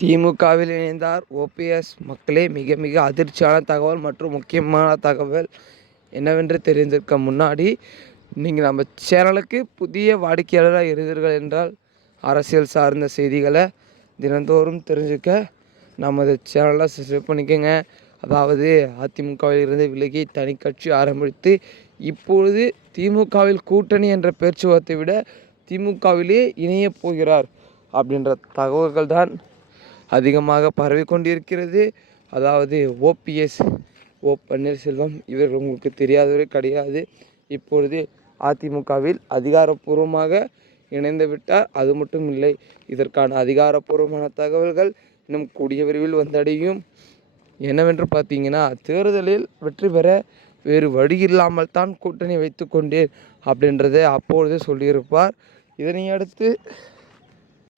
திமுகவில் இணைந்தார் ஓபிஎஸ் மக்களே மிக மிக அதிர்ச்சியான தகவல் மற்றும் முக்கியமான தகவல் என்னவென்று தெரிந்திருக்க முன்னாடி நீங்கள் நம்ம சேனலுக்கு புதிய வாடிக்கையாளராக இருந்தீர்கள் என்றால் அரசியல் சார்ந்த செய்திகளை தினந்தோறும் தெரிஞ்சுக்க நமது சேனலை சப்ஸ்கிரைப் பண்ணிக்கோங்க. அதாவது அதிமுகவில் இருந்து விலகி தனி கட்சி ஆரம்பித்து இப்பொழுது திமுகவில் கூட்டணி என்ற பேச்சுவார்த்தை விட திமுகவிலே இணையப் போகிறார் அப்படின்ற தகவல்கள் தான் அதிகமாக பரவி கொண்டிருக்கிறது. அதாவது ஓபிஎஸ் ஓ பன்னீர்செல்வம் இவர்கள் உங்களுக்கு தெரியாதவரே கிடையாது. இப்பொழுது அதிமுகவில் அதிகாரப்பூர்வமாக இணைந்து விட்டார். அது மட்டும் இல்லை இதற்கான அதிகாரப்பூர்வமான தகவல்கள் இன்னும் கூடிய விரைவில் வந்தடையும். என்னவென்று பார்த்தீங்கன்னா தேர்தலில் வெற்றி பெற வேறு வழி இல்லாமல் தான் கூட்டணி வைத்து கொண்டேன் அப்படின்றத அப்பொழுதே சொல்லியிருப்பார். இதனை அடுத்து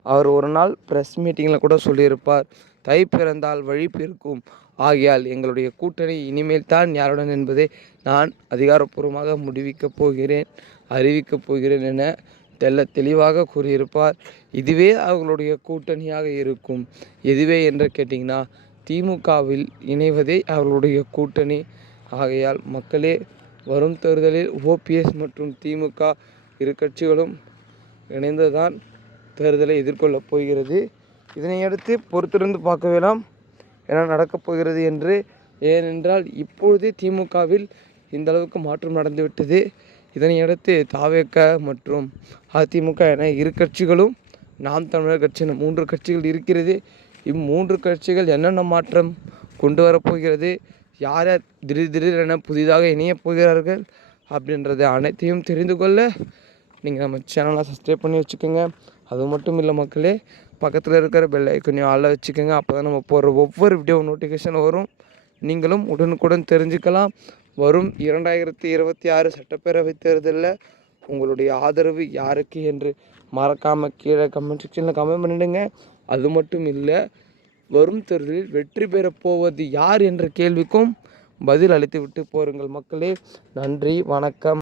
அவர் ஒரு நாள் ப்ரெஸ் மீட்டிங்கில் கூட சொல்லியிருப்பார் தை பிறந்தால் வழி பிறக்கும். ஆகையால் எங்களுடைய கூட்டணி இனிமேல் தான் யாருடன் என்பதை நான் அதிகாரப்பூர்வமாக முடிவிக்கப் போகிறேன் அறிவிக்கப் போகிறேன் என தெல்ல தெளிவாக கூறியிருப்பார். இதுவே அவர்களுடைய கூட்டணியாக இருக்கும். எதுவே? என்று கேட்டிங்கன்னா திமுகவில் இணைவதே அவர்களுடைய கூட்டணி. ஆகையால் மக்களே வரும் தேர்தலில் ஓபிஎஸ் மற்றும் திமுக இரு கட்சிகளும் இணைந்துதான் தேர்தலை எதிர்கொள்ளப் போகிறது. இதனையடுத்து பொறுத்திருந்து பார்க்க வேண்டாம் என்ன நடக்கப் போகிறது என்று. ஏனென்றால் இப்பொழுது திமுகவில் இந்த அளவுக்கு மாற்றம் நடந்துவிட்டது. இதனையடுத்து தாவேக்க மற்றும் அதிமுக என இரு கட்சிகளும் நாம் தமிழர் கட்சி என மூன்று கட்சிகள் இருக்கிறது. இம்மூன்று கட்சிகள் என்னென்ன மாற்றம் கொண்டு வரப்போகிறது யார் யார் திடீர் திடீரென புதிதாக இணையப் போகிறார்கள்? அப்படின்றத அனைத்தையும் தெரிந்து கொள்ள நீங்கள் நம்ம சேனலை சப்ஸ்கிரைப் பண்ணி வச்சுக்கோங்க. அது மட்டும் இல்லை மக்களே பக்கத்தில் இருக்கிற பெல் ஐக்கனையும் ஆள வச்சுக்கோங்க. அப்போ தான் நம்ம போடுற ஒவ்வொரு வீடியோ நோட்டிஃபிகேஷன் வரும். நீங்களும் உடனுக்குடன் தெரிஞ்சுக்கலாம். வரும் இரண்டாயிரத்தி இருபத்தி ஆறு சட்டப்பேரவை தேர்தலில் உங்களுடைய ஆதரவு யாருக்கு என்று மறக்காமல் கீழே கமெண்ட் செக்ஷனில் கமெண்ட் பண்ணிவிடுங்க அது மட்டும் இல்லை வரும் தேர்தலில் வெற்றி பெறப் போவது யார் என்ற கேள்விக்கும் பதில் அளித்து விட்டு போருங்கள் மக்களே. நன்றி வணக்கம்.